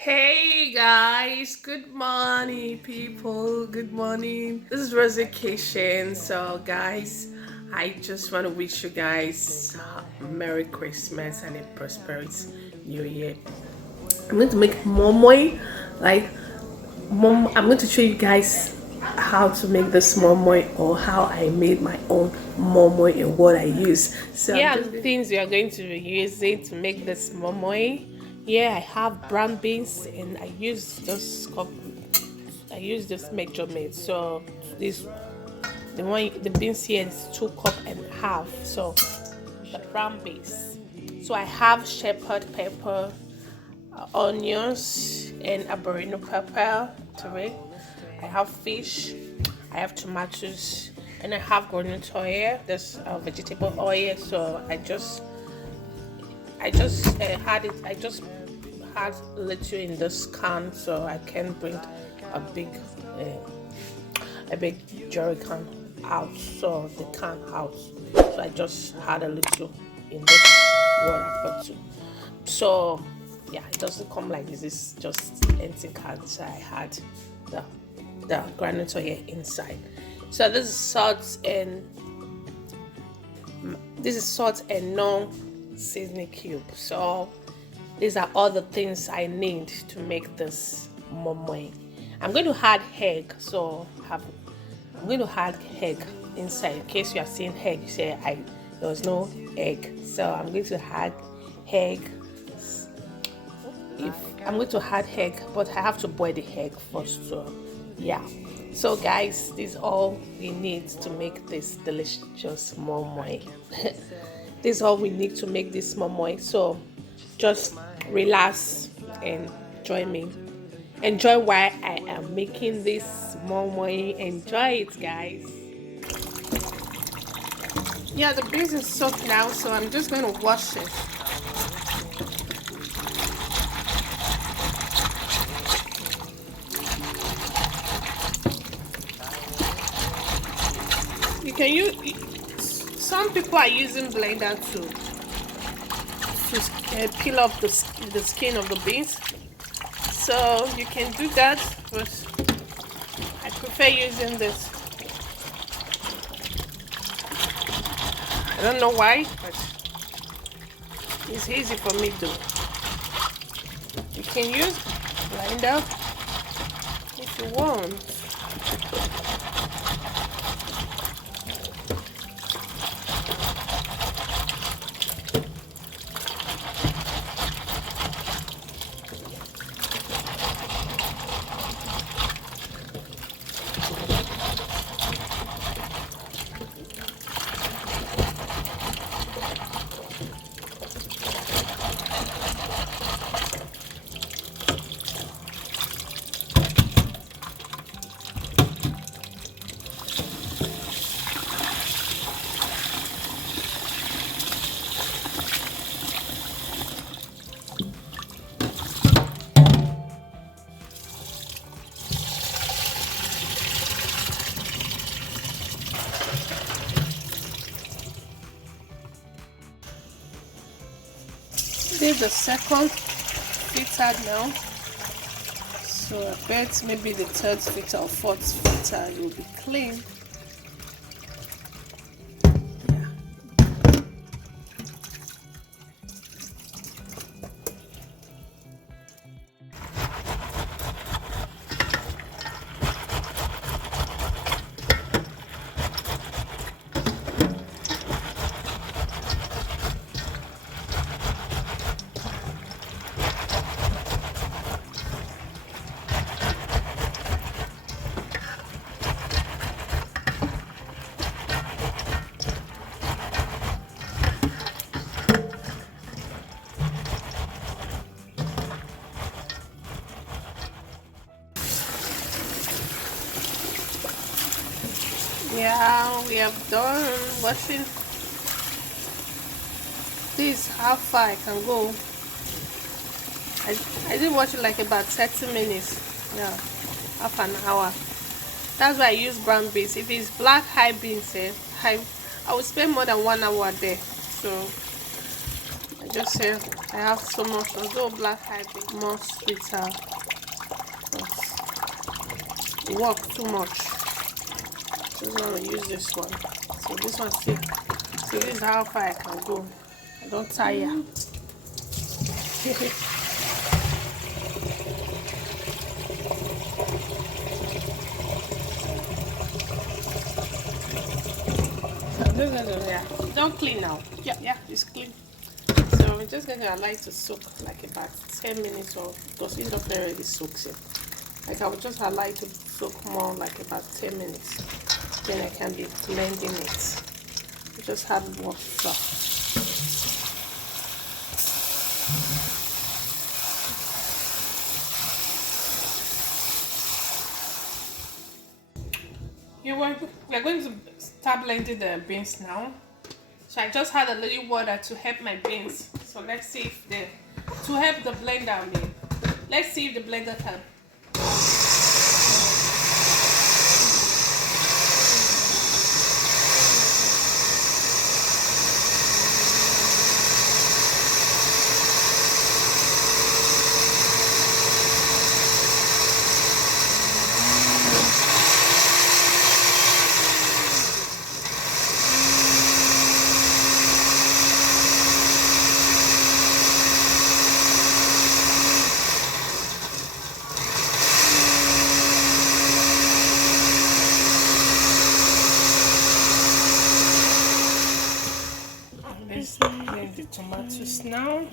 Hey guys, good morning, people. Good morning. This is Rozzy Kitchen. So, guys, I just want to wish you guys Merry Christmas and a prosperous New Year. I'm going to make Moi Moi. Like, I'm going to show you guys how to make this Moi Moi or how I made my own Moi Moi and what I use. So, yeah, the things we are going to be using to make this Moi Moi. Yeah, I have brown beans and I use this cup. I use this measurement. So this the beans here is 2.5 cups. So the brown beans. So I have shepherd pepper, onions, and aborino pepper to it. I have fish. I have tomatoes, and I have groundnut oil. There's vegetable oil. So I just had it. I just had a little in this can, so I can bring a big jerry can out. So the can out. So I just had a little in this water bottle. So yeah, it doesn't come like this. It's just empty can. So I had the granite oil inside. So this is salt and non-seasoning cube. So these are all the things I need to make this moi moi. I'm going to add egg. I'm going to add egg inside. In case you are seeing egg, you say there was no egg. So I'm going to add egg. If I'm going to add egg, but I have to boil the egg first. So yeah. So guys, this is all we need to make this delicious moi moi. This is all we need to make this moi moi. So just relax and join me. Enjoy while I am making this moi moi. Enjoy it, guys. Yeah, the beans is soaked now, so I'm just going to wash it. You can use. Some people are using blender to peel off the skin of the beans. So you can do that, but I prefer using this. I don't know why, but it's easy for me to. You can use blender if you want. This is the second filter now. So I bet maybe the third filter or fourth filter will be clean. Yeah, we have done washing. This is how far I can go. I did watch it like about 30 minutes. Yeah, half an hour. That's why I use brown beans. If it's black high beans, I will spend more than 1 hour there. So I Just say I have so much, although black hybrid more sweeter, but it works too much. Just want to use this one. So this one, see, this is how far I can go. I don't tire. Yeah, don't clean now. Yeah, it's clean. So we're just going to allow it to soak like about 10 minutes, or because it's not already soaks it. Like I will just allow it to soak more, like about 10 minutes. Then I can be blending it. Just add water. We're going to start blending the beans now. So I just had a little water to help my beans. So let's see if to help the blender, let's see if the blender can. Let's blend the tomatoes now.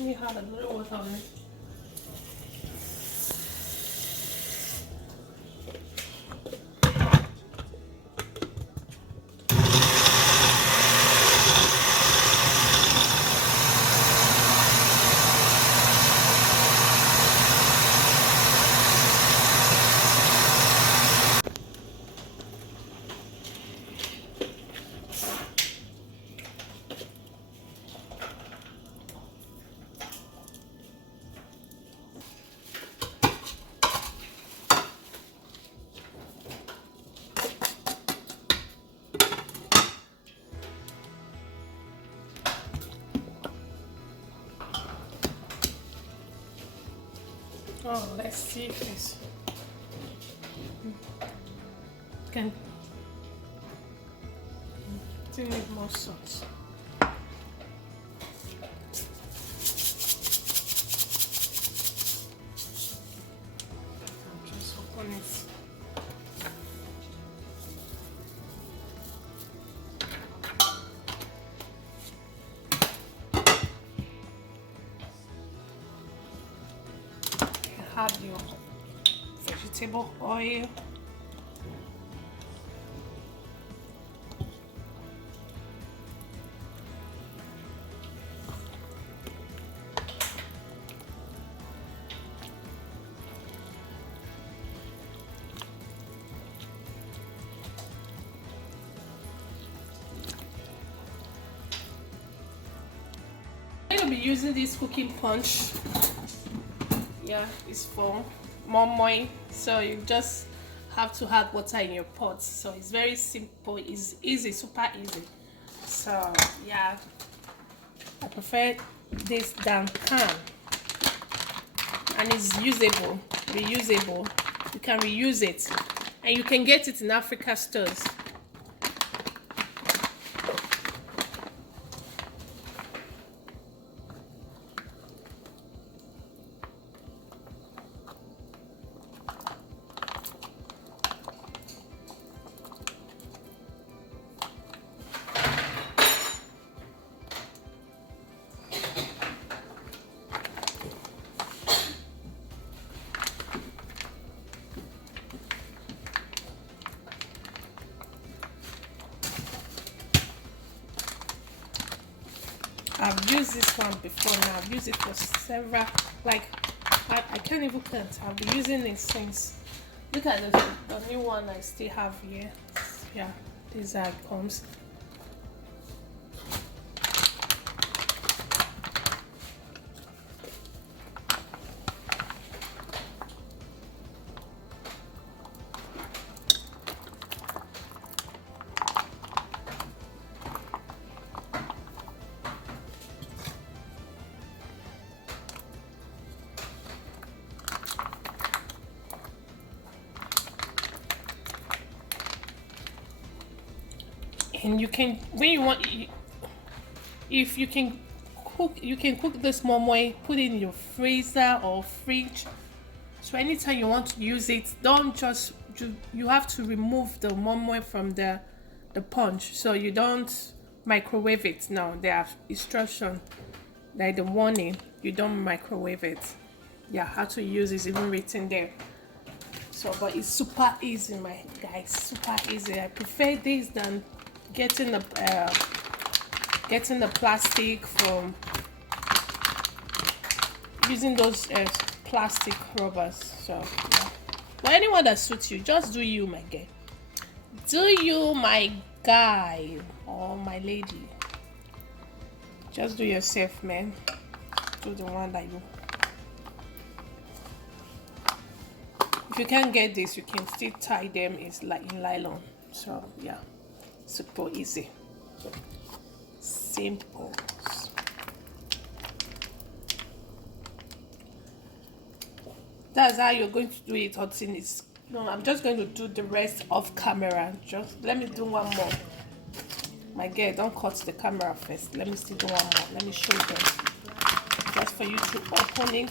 You had a little water on it. Oh, let's see if this can still need more salt. Just open it. Add your vegetable oil. I'm going to be using this cooking punch. Yeah, it's for Moi Moi, so you just have to add water in your pot. So it's very simple, it's easy, super easy. So yeah, I prefer this than can, and it's usable, reusable. You can reuse it, and you can get it in Africa stores. I've used this one before now. I've used it for several, like, I can't even count. I've been using it since. Look at the new one I still have here. Yeah, this is how it comes. And you can, when you want, if you can cook, you can cook this moi moi, put it in your freezer or fridge. So anytime you want to use it, don't just, you have to remove the moi moi from the punch, so you don't microwave it. Now there are instructions, like the warning, you don't microwave it. Yeah, how to use is even written there. So, but it's super easy, my guys, super easy. I prefer this than getting the plastic from using those plastic rubbers. So yeah. But anyone that suits you, just do you, my guy. Do you, my guy or my lady. Just do yourself, man. Do the one that you. If you can't get this, you can still tie them. It's like in nylon. So yeah, super easy, simple. That's how you're going to do it. Until it's, no, I'm just going to do the rest off camera. Just let me do one more. My girl, don't cut the camera first. Let me still do one more. Let me show you them. Just for you to open it.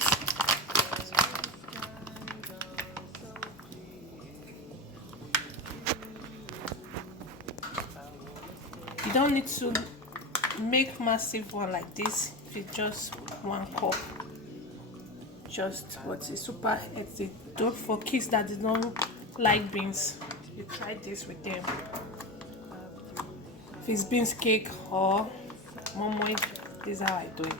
You don't need to make massive one like this. If it's just 1 cup, just what is super healthy. Don't, for kids that don't like beans, you try this with them. If it's beans cake or moi moi, this is how I do it.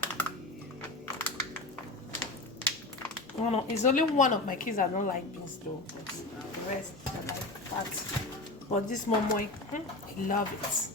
It's only one of my kids that don't like beans though, but the rest I like that. But this moi moi, I love it.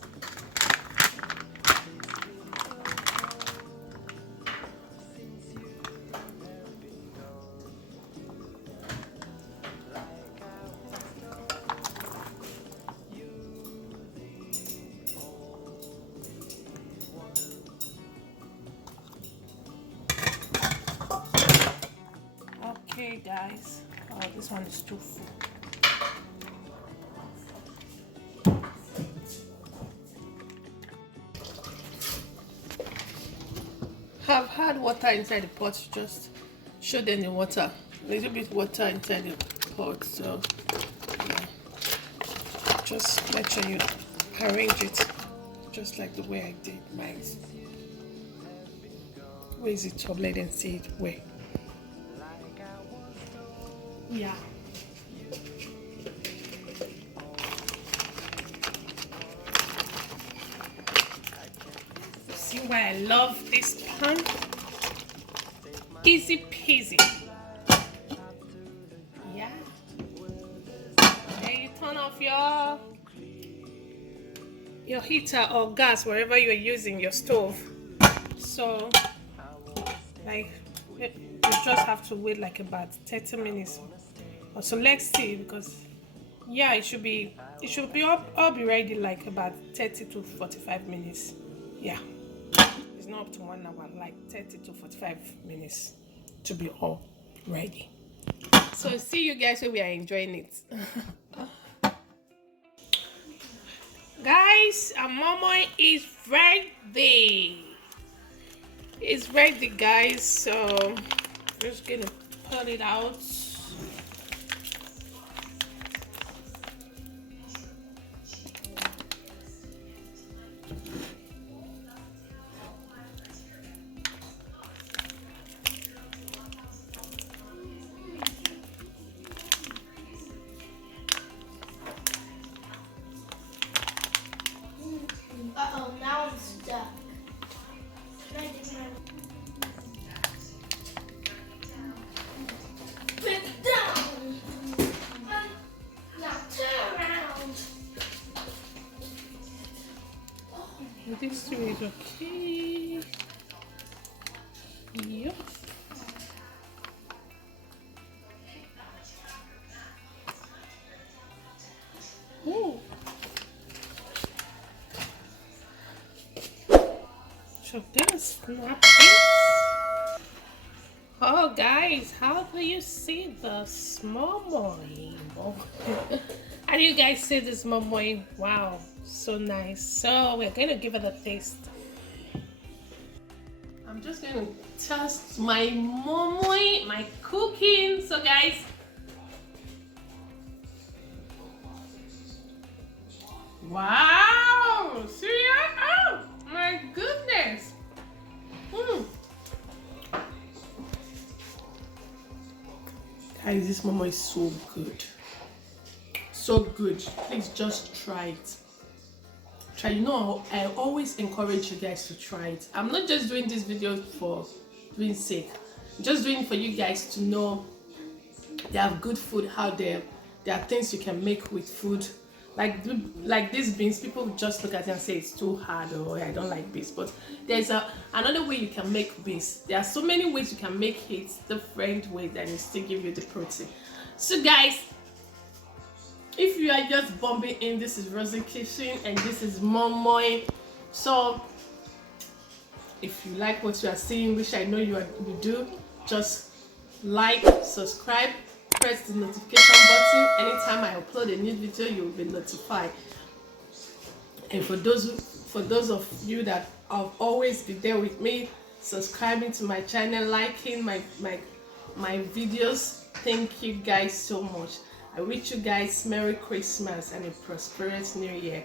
Okay guys, oh, this one is too full. I've had water inside the pot, just show them the water. A little bit water inside the pot, so yeah. Just make sure you arrange it just like the way I did mine. Where is it up? Let them see it. Where? Yeah. See why I love this pan? Easy peasy. Yeah. Then you turn off your heater or gas, wherever you're using your stove. So like you just have to wait like about 30 minutes. So let's see, because yeah, it should be all be ready like about 30 to 45 minutes. Yeah, it's not up to 1 hour, like 30 to 45 minutes to be all ready. So see you guys when we are enjoying it. Guys, our moi moi is ready. It's ready, guys. So just gonna pull it out. Uh-oh, now I'm stuck. Okay. Yep. Ooh. So this napkin. Oh, guys, how do you see the small boy? How do you guys see this Moi Moi? Wow, so nice. So we're gonna give it a taste. I'm just gonna test my Moi Moi, my cooking. So, guys, wow, serious? Oh my goodness. Mm. Guys, this Moi Moi is so good. So good. Please just try it. Try. You know, I always encourage you guys to try it. I'm not just doing this video for doing sake. I'm just doing it for you guys to know they have good food out there. There are things you can make with food. Like these beans, people just look at it and say it's too hard or I don't like beans. But there's another way you can make beans. There are so many ways you can make it, different ways, and it still give you the protein. So, guys, if you are just bumping in, this is Rozzy Kitchen and this is Moi Moi. So if you like what you are seeing, which I know you do, just like, subscribe, press the notification button. Anytime I upload a new video, you will be notified. And for those of you that have always been there with me, subscribing to my channel, liking my videos, thank you guys so much. I wish you guys Merry Christmas and a prosperous New Year.